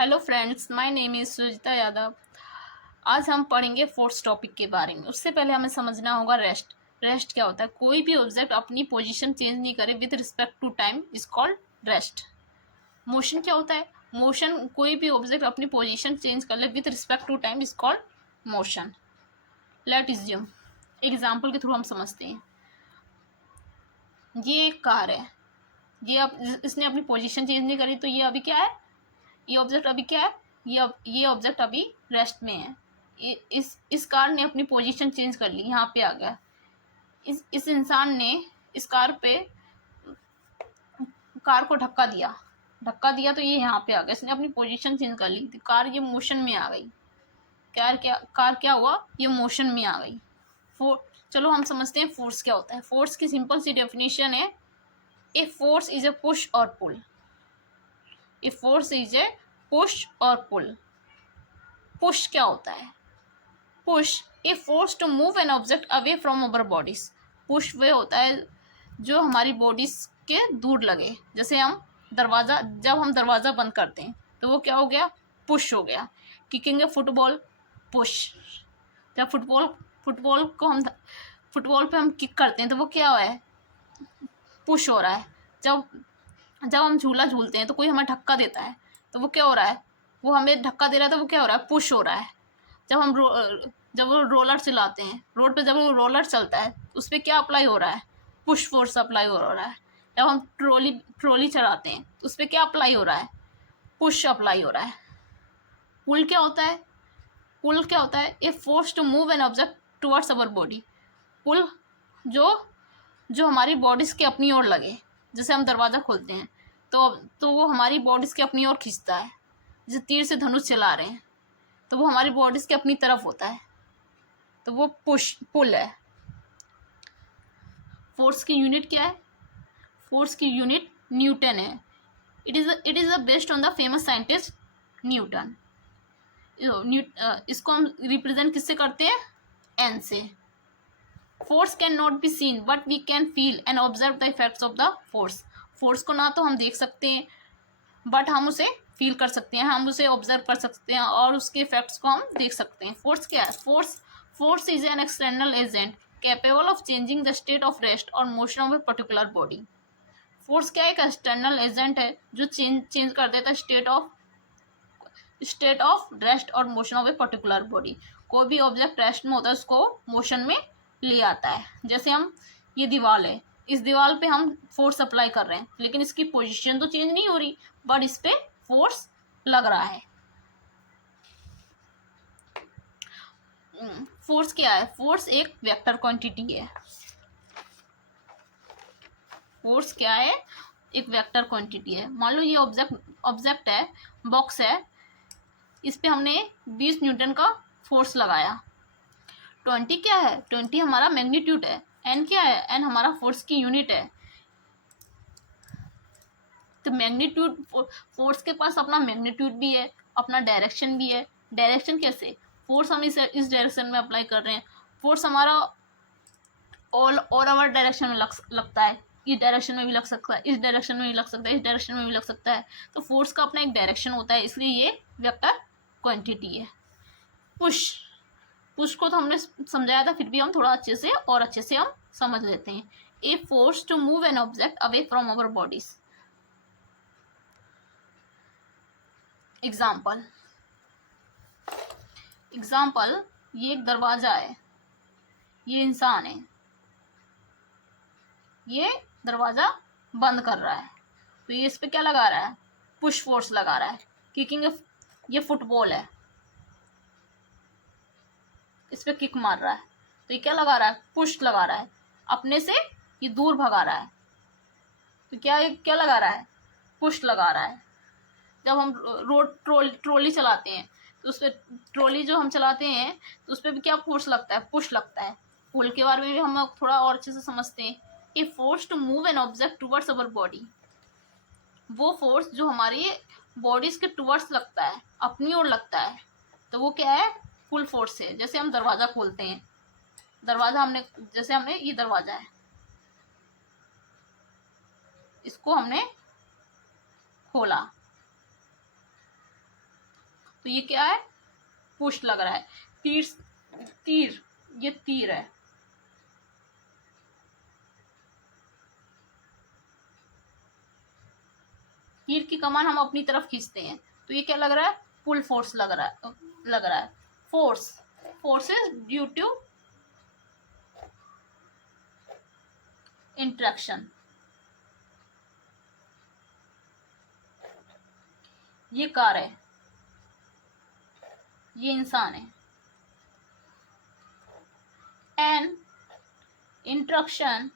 Hello friends, my name is Sujita Yadav. आज हम पढ़ेंगे फोर्थ टॉपिक के बारे में। उससे पहले हमें समझना होगा रेस्ट। रेस्ट क्या होता है? कोई भी ऑब्जेक्ट अपनी पोजीशन चेंज नहीं करे with respect to time is called rest. Motion क्या होता है? मोशन, कोई भी ऑब्जेक्ट अपनी पोजीशन चेंज कर ले with respect to time is called motion. Let assume, example के थ्रू हम समझते हैं। ये एक कार है, ये अब इसने अपनी पोजीशन चेंज नहीं करी, तो ये अभी क्या है? ये ऑब्जेक्ट अभी क्या है? ये ऑब्जेक्ट अभी रेस्ट में है। इस कार ने अपनी पोजीशन चेंज कर ली, यहाँ पे आ गया। इस इंसान ने इस कार को धक्का दिया तो ये यहाँ पे आ गया। इसने अपनी पोजीशन चेंज कर ली, तो कार ये मोशन में आ गई। कार क्या हुआ? ये मोशन में आ गई। चलो हम समझते हैं फोर्स क्या होता है। फोर्स की सिंपल सी डेफिनेशन है, a force is a push और पुल। A force is a push और पुल। पुश क्या होता है? Push a force to move an object away from our bodies. Push वे होता है जो हमारी बॉडीज के दूर लगे। जैसे जब हम दरवाज़ा बंद करते हैं तो वो क्या हो गया? पुश हो गया। किकिंग ए फुटबॉल, पुश। जब फुटबॉल पे हम किक करते हैं तो वो क्या है? पुश हो रहा है। जब जब हम झूला झूलते हैं तो कोई हमें धक्का देता है तो वो क्या हो रहा है? वो हमें धक्का दे रहा है तो वो क्या हो रहा है? पुश हो रहा है। जब वो रोलर चलाते हैं, रोड पे जब वो रोलर चलता है उस पर क्या अप्लाई हो रहा है? पुश फोर्स अप्लाई हो रहा है। जब हम ट्रॉली चलाते हैं तो उस पर क्या अप्लाई हो रहा है? पुश अप्लाई हो रहा है। पुल क्या होता है? पुल क्या होता है? A force to move an object towards our body. Pull जो जो हमारी बॉडीज के अपनी ओर लगे। जैसे हम दरवाज़ा खोलते हैं तो वो हमारी बॉडीज के अपनी ओर खींचता है। जैसे तीर से धनुष चला रहे हैं तो वो हमारी बॉडीज के अपनी तरफ होता है, तो वो पुल है। फोर्स की यूनिट क्या है? फोर्स की यूनिट न्यूटन है। It is based on the famous scientist Newton. इसको हम रिप्रेजेंट किससे करते हैं? एन से। Force can not be seen but we can feel and observe the effects of the force. Force को ना तो हम देख सकते हैं बट हम उसे फील कर सकते हैं, हम उसे ऑब्जर्व कर सकते हैं और उसके इफेक्ट्स को हम देख सकते हैं। फोर्स क्या है? Force is an external agent capable of changing the state of rest और motion of a particular body. Force क्या है? एक एक्सटर्नल एजेंट है जो चेंज कर देता है स्टेट ऑफ रेस्ट और motion of a particular body. कोई भी ऑब्जेक्ट रेस्ट में होता है उसको मोशन में ले आता है। जैसे ये दीवार है, इस दीवार पे हम फोर्स अप्लाई कर रहे हैं लेकिन इसकी पोजीशन तो चेंज नहीं हो रही बट इस पे फोर्स लग रहा है। फोर्स क्या है? फोर्स एक वेक्टर क्वांटिटी है। फोर्स क्या है? एक वेक्टर क्वांटिटी है। मान लो ये ऑब्जेक्ट है, बॉक्स है, इस पे हमने 20 न्यूटन का फोर्स लगाया। 20 क्या है? 20 हमारा मैग्नीट्यूड है। एन क्या है? एन हमारा फोर्स की यूनिट है। तो मैग्नीट्यूड, फोर्स के पास अपना मैग्नीट्यूड भी है, अपना डायरेक्शन भी है। डायरेक्शन कैसे? फोर्स हम इस डायरेक्शन में अप्लाई कर रहे हैं। फोर्स हमारा ऑल ओवर डायरेक्शन में लगता है। इस डायरेक्शन में भी लग सकता है, इस डायरेक्शन में भी लग सकता है, इस डायरेक्शन में भी लग सकता है। तो फोर्स का अपना एक डायरेक्शन होता है, इसलिए ये वेक्टर क्वांटिटी है। पुश पुश को तो हमने समझाया था, फिर भी हम थोड़ा अच्छे से हम समझ लेते हैं। A force to move an object away from our bodies. Example, ये एक दरवाजा है, ये इंसान है, ये दरवाजा बंद कर रहा है तो ये इस पे क्या लगा रहा है? पुश फोर्स लगा रहा है। किकिंग, ये फुटबॉल है, इस पे किक मार रहा है तो ये क्या लगा रहा है? पुश लगा रहा है। अपने से ये दूर भगा रहा है तो क्या लगा रहा है? पुश लगा रहा है। जब हम ट्रॉली चलाते हैं तो उस पर ट्रॉली जो हम चलाते हैं तो उस पर भी क्या फोर्स लगता है? पुश लगता है। पुल के बारे में भी हम थोड़ा और अच्छे से समझते हैं। A force to move an object towards our body. वो फोर्स जो हमारी बॉडीज के टुवर्ड्स लगता है, अपनी ओर लगता है, तो वो क्या है? पुल फोर्स है। जैसे हम दरवाज़ा खोलते हैं, जैसे हमने ये दरवाज़ा है, इसको हमने खोला तो ये क्या है, पुश लग रहा है। तीर, तीर, ये तीर है, तीर की कमान हम अपनी तरफ खींचते हैं, तो ये क्या लग रहा है, पुल फोर्स लग रहा है। Force, force is due to interaction. ये कार है, ये इंसान है। An interaction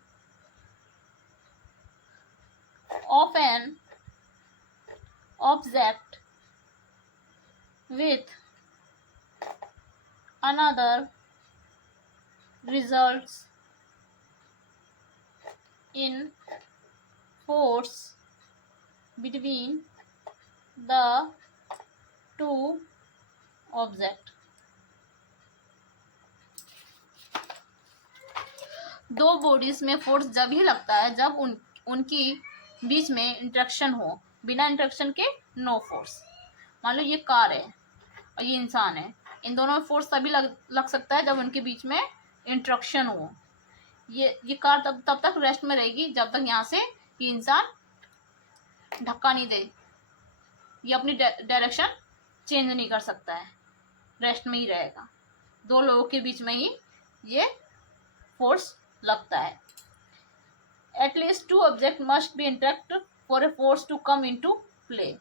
of an object with another results in force between the two objects। दो बॉडीज में फोर्स जब ही लगता है जब उनकी बीच में इंटरेक्शन हो, बिना इंटरेक्शन के नो फोर्स। मान लो ये कार है और ये इंसान है, इन दोनों में फोर्स तभी लग सकता है जब उनके बीच में इंटरेक्शन हो। ये कार तब तक रेस्ट में रहेगी जब तक यहाँ से ये इंसान धक्का नहीं दे, ये अपनी डायरेक्शन चेंज नहीं कर सकता है, रेस्ट में ही रहेगा। दो लोगों के बीच में ही ये फोर्स लगता है। At least two object must be interact for a force to come into play.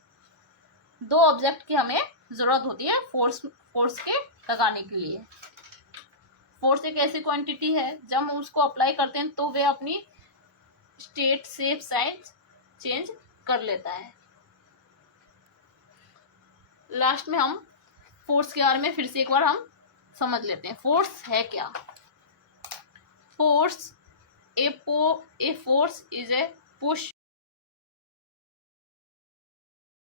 दो ऑब्जेक्ट की हमें जरूरत होती है फोर्स के लगाने के लिए। फोर्स एक ऐसी क्वांटिटी है जब हम उसको अप्लाई करते हैं तो वे अपनी स्टेट, शेप, साइज चेंज कर लेता है। लास्ट में हम फोर्स के बारे में फिर से एक बार हम समझ लेते हैं, फोर्स है क्या। Force, A force is a push